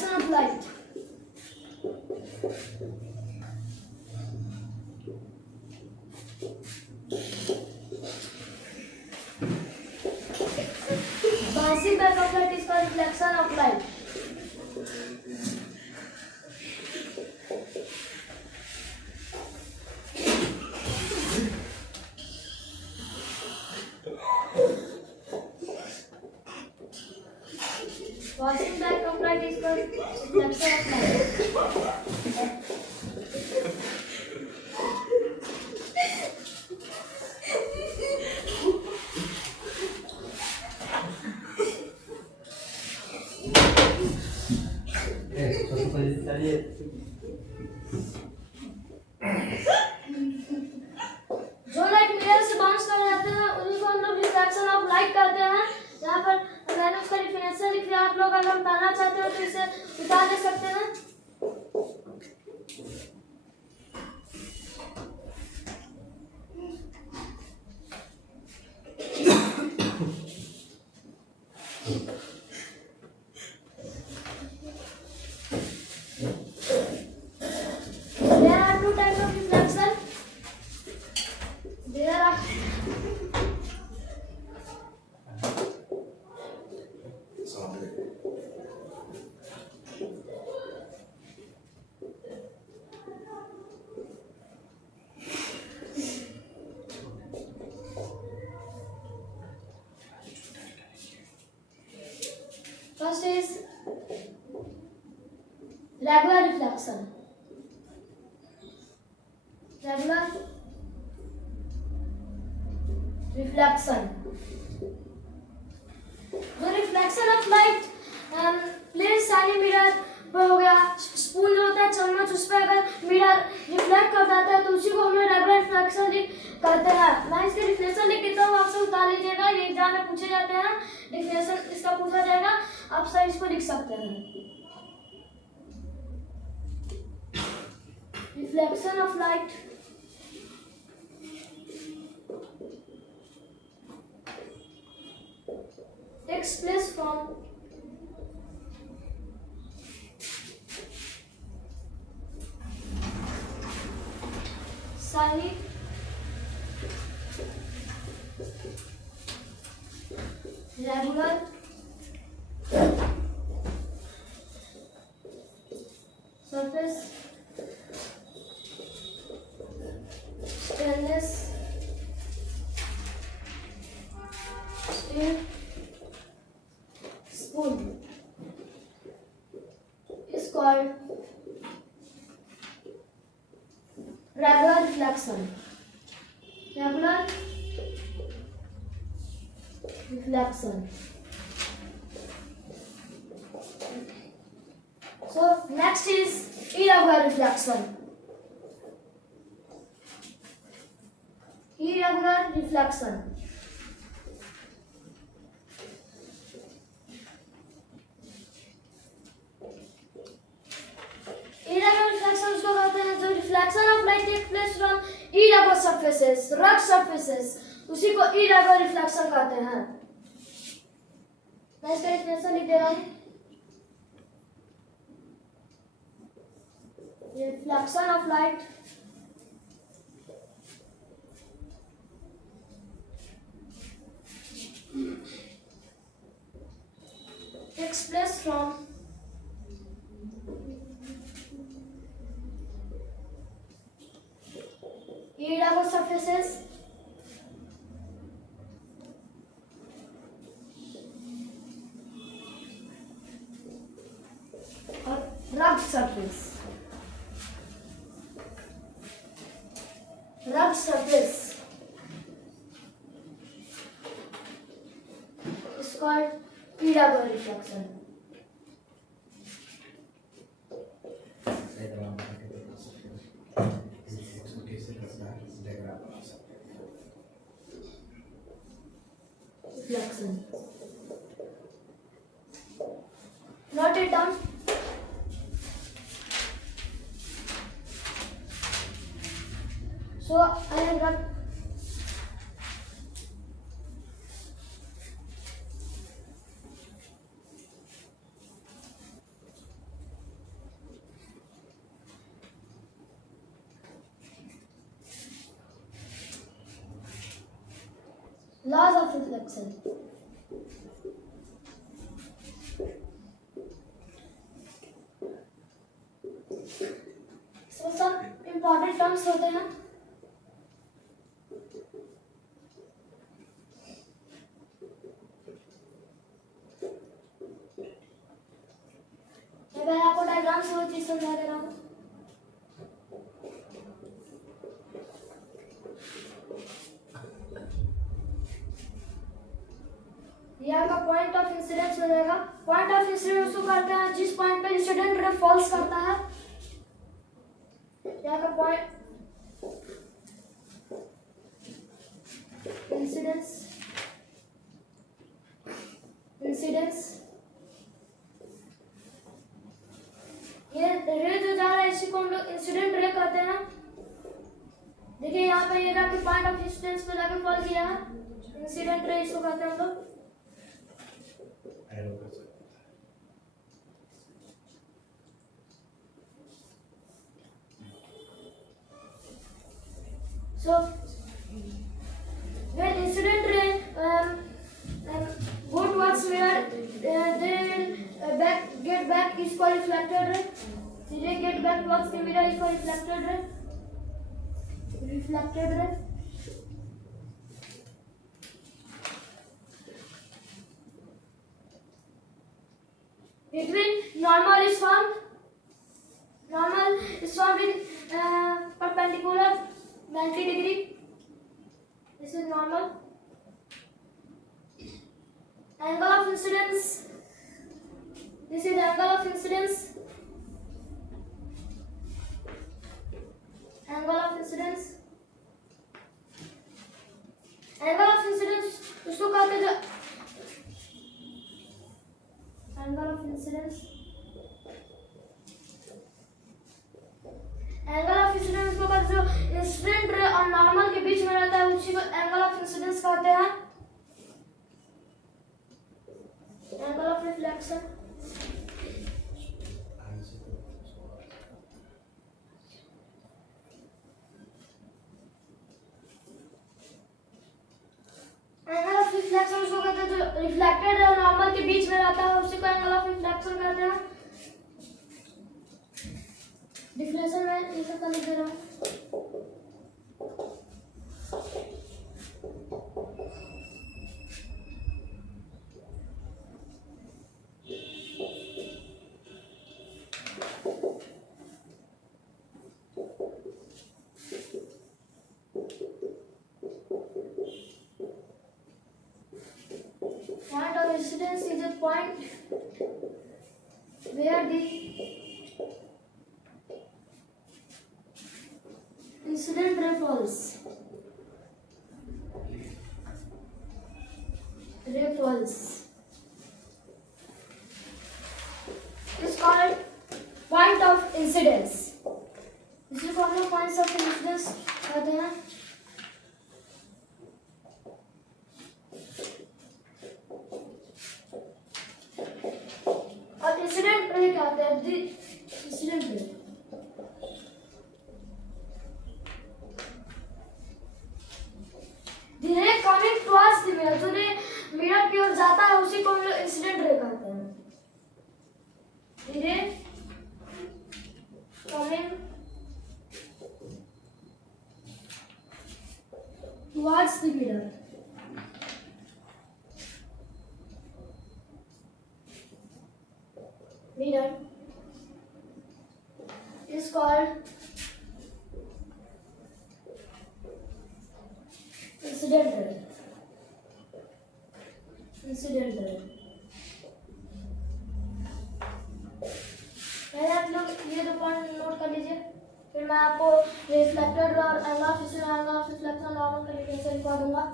reflection of light. Bouncing back of light is called reflection of light. Bouncing back of light is called reflection of light. जो light mirror से बाउंस कर जाते हैं उन्हीं को हम लोग रिफ्लेक्शन ऑफ लाइट कहते हैं। यहाँ पर मैंने उसका डिफिनेशन लिख दिया, आप लोग अगर बताना चाहते हो तो इसे बता दे सकते हैं। There are two types of reflection. There are first is regular reflection. Regular reflection. जो रिफ्लेक्शन ऑफ लाइट प्लेन सारी मिरर पर हो गया, स्पून जो होता है चम्मच, उस पर अगर मिरर रिफ्लेक्ट कर जाता है तो उसी को हम लोग रेगुलर रिफ्लेक्शन कहते हैं। मैं इसके डिफिनेशन लिख देता हूँ, आप सब उतार लीजिएगा, ये एग्जाम में पूछे जाते हैं, डिफिनेशन इसका पूछा जाएगा, आप सब इसको लिख सकते हैं। Reflection of light takes place from solid regular surface stainless steel spoon is called regular reflection. Regular reflection. So next is irregular reflection. Irregular reflection. surfaces, rugged surfaces, उसी को irregular reflection कहते हैं। मैं इसका definition लिख दे रहा हूँ। Reflection of light takes place from irregular surfaces or rugged surface. Rugged surface is called irregular reflection. Reflection. Note it down. So I have got Laws of reflection. So some important terms होते हैं. मैं आपको डायग्राम से वो चीज समझा दे रहा हूँ. यहाँ का पॉइंट ऑफ इंसिडेंस हो जाएगा. पॉइंट ऑफ इंसिडेंस उसको करते हैं जिस पॉइंट पे इंसिडेंट रे फॉल्स करता है. यहाँ का पॉइंट इंसिडेंस ये रे जो जा रहा है इसी को हम लोग इंसिडेंट रे कहते हैं. देखिए यहाँ पे ये जाके पॉइंट ऑफ इंसिडेंस पे जाके फॉल किया है. इंसिडेंट रे इसको कहते हैं हम लोग. So when incident ray go towards where they get back is called reflected ray. They get back towards the mirror is called reflected ray. Reflected ray. Between normal is formed. Normal is formed in perpendicular 90 degree. This is normal. Angle of incidence. This is angle of incidence. Angle of incidence. Angle of incidence उसको कहते हैं angle of incidence. Angle of incidence को कहते हैं incident ray और नॉर्मल के बीच में रहता है उसी को एंगल ऑफ इंसिडेंस कहते हैं. Angle of reflection. Angle of reflection उसको कहते हैं जो रिफ्लेक्टेड रे और नॉर्मल के बीच में रहता है उसी को एंगल ऑफ रिफ्लेक्शन कहते हैं. डिफरेंशियल में ये सब लिख दे रहा हूँ. Point of incidence is a point where the incident ray falls. It's called point of incidence. इसी को हम लोग points of incidence कहते हैं. और incident ray कहते हैं incident ray. The ray coming towards the mirror, जो रे मिरर की ओर जाता है उसी को हम लोग इंसिडेंट रे कहते हैं. The ray coming towards the mirror. Mirror is called incident ray. Incident ray. पहले आप लोग ये दो पॉइंट नोट कर लीजिए. फिर मैं आपको रिफ्लेक्टेड और एंगल ऑफ रिफ्लेक्शन नॉर्मल तरीके से लिखवा दूंगा.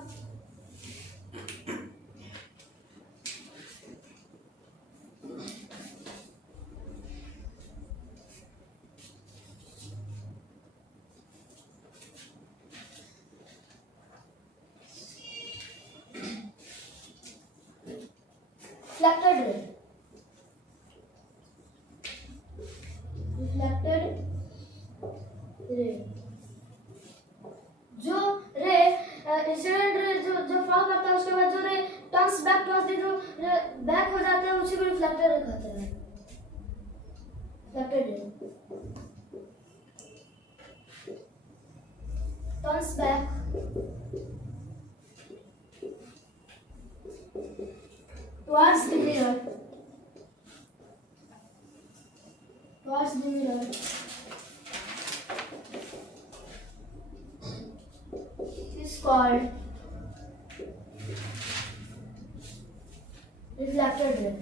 Reflected ray. Reflected ray. जो रे इंसिडेंट रे जो फॉल करता बैक टॉस दे जो बैक हो जाते हैं उसी को रिफ्लेक्टर कहते हैं, reflected ray. Turns back towards the mirror, towards the mirror. Is called reflected ray.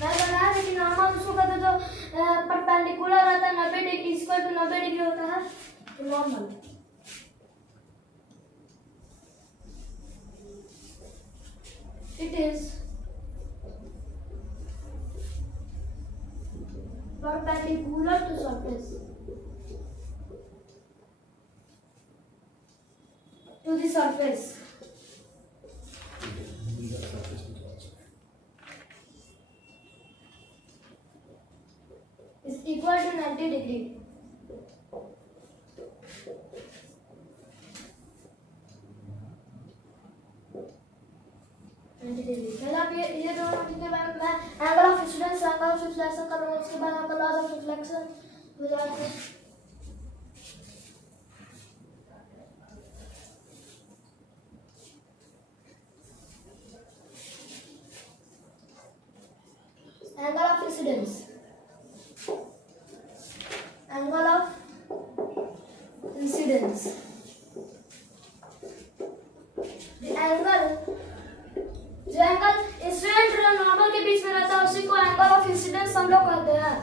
मैं बताया था कि नॉर्मल उसको कहते हैं जो परपेंडिकुलर रहता है 90 डिग्री इक्वल टू 90 डिग्री होता है normal. It is perpendicular to surface, to the surface. Is equal to 90 degree. पहले आप ये दोनों के बाद मैं angle of incidence angle of reflection करूंगा, उसके बाद आपका लॉज ऑफ रिफ्लेक्शन हो जाएगा। Angle of incidence, angle of incidence, जो एंगल इंसिडेंट और नॉर्मल के बीच में रहता है उसी को एंगल ऑफ इंसिडेंस हम लोग कहते हैं।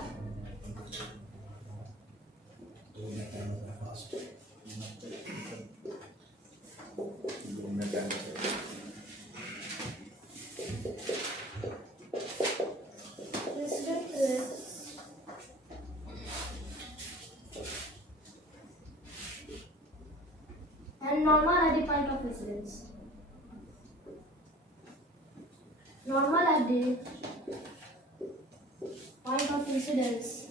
And normal at the point of incidence. Normal at the point of incidence.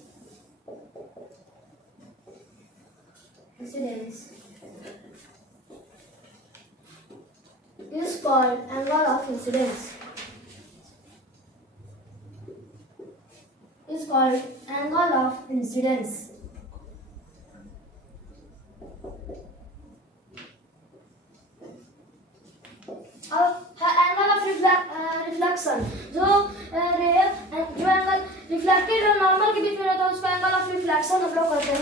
Is called angle of incidence. Is called angle of incidence. अब एंगल ऑफ रिफ्लेक्शन, जो एंगल रिफ्लेक्टेड और नॉर्मल के बीच में रहता है उसको एंगल ऑफ रिफ्लेक्शन हम लोग कहते हैं।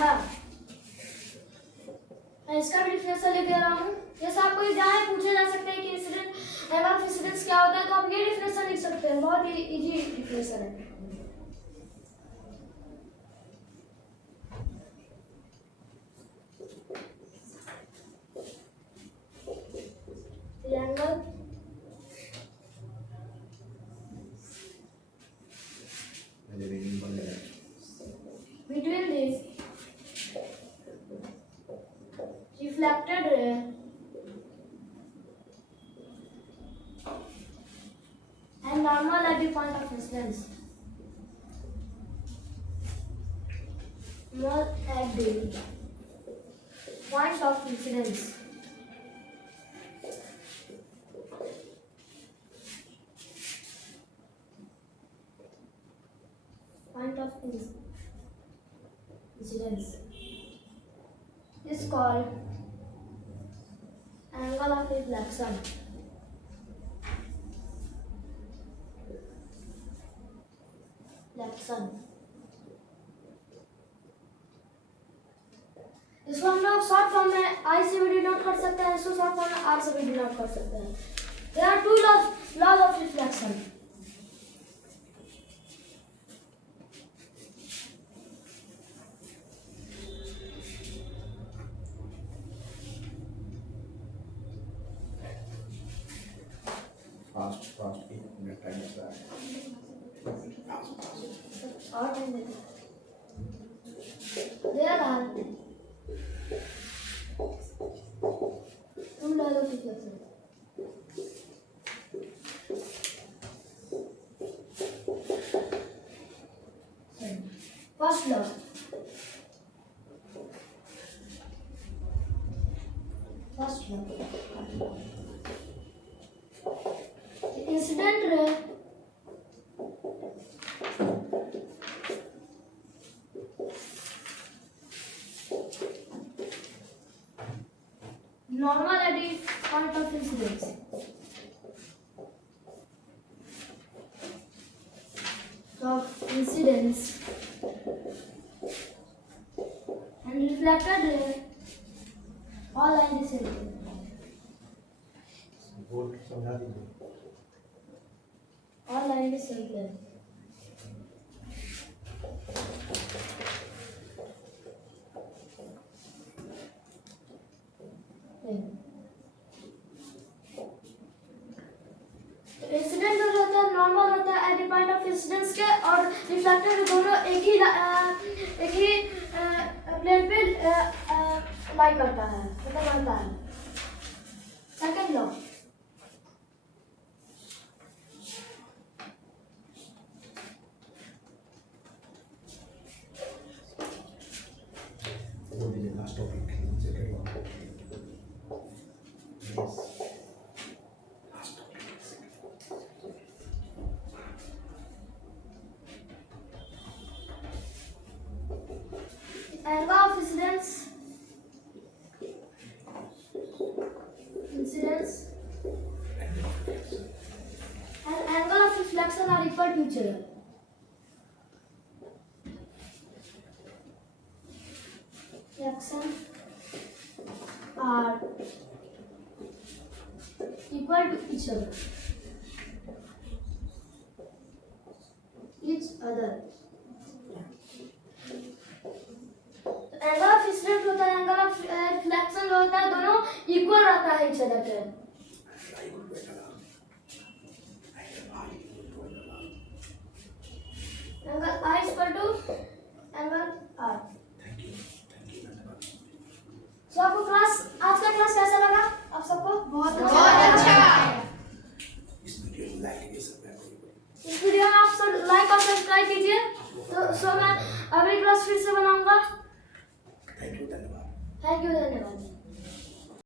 मैं इसका भी डिफिनेशन लिख दे रहा हूँ। जैसे आपको एग्जाम में पूछे जा सकते हैं कि इंसिडेंट एंगल ऑफ इंसिडेंस क्या होता है, तो आप ये डिफिनेशन लिख सकते हैं, बहुत ही इजी डिफिनेशन है। Angle between the reflected ray and normal at the point of incidence. Normal at the point of incidence. Point of incidence is called angle of reflection. इसको हम लोग शॉर्ट फॉर्म में आई से भी डिनोट कर सकते हैं, इसको शॉर्ट फॉर्म में आर से भी डिनोट कर सकते हैं। There are two laws of reflection. Fast, your time is that. और टाइम देते हैं। There are two laws of reflection. First law, incident ray normality point of incidence and reflected ray all line the same board समझा दीजिए। all line the same plane incident जो होता है नॉर्मल होता है at the point of incidence के और रिफ्लेक्टर दोनों एक ही प्लेन पे लाई करता है मतलब बनता है सेकंड लॉ बोल दीजिए last topic second one. Yes last angle of incidence and angle of reflection are equal to each other. Reflection are equal to each other. Angle of incidence होता है एंगल ऑफ रिफ्लेक्शन होता है दोनों इक्वल रहता है each other के angle I is equal to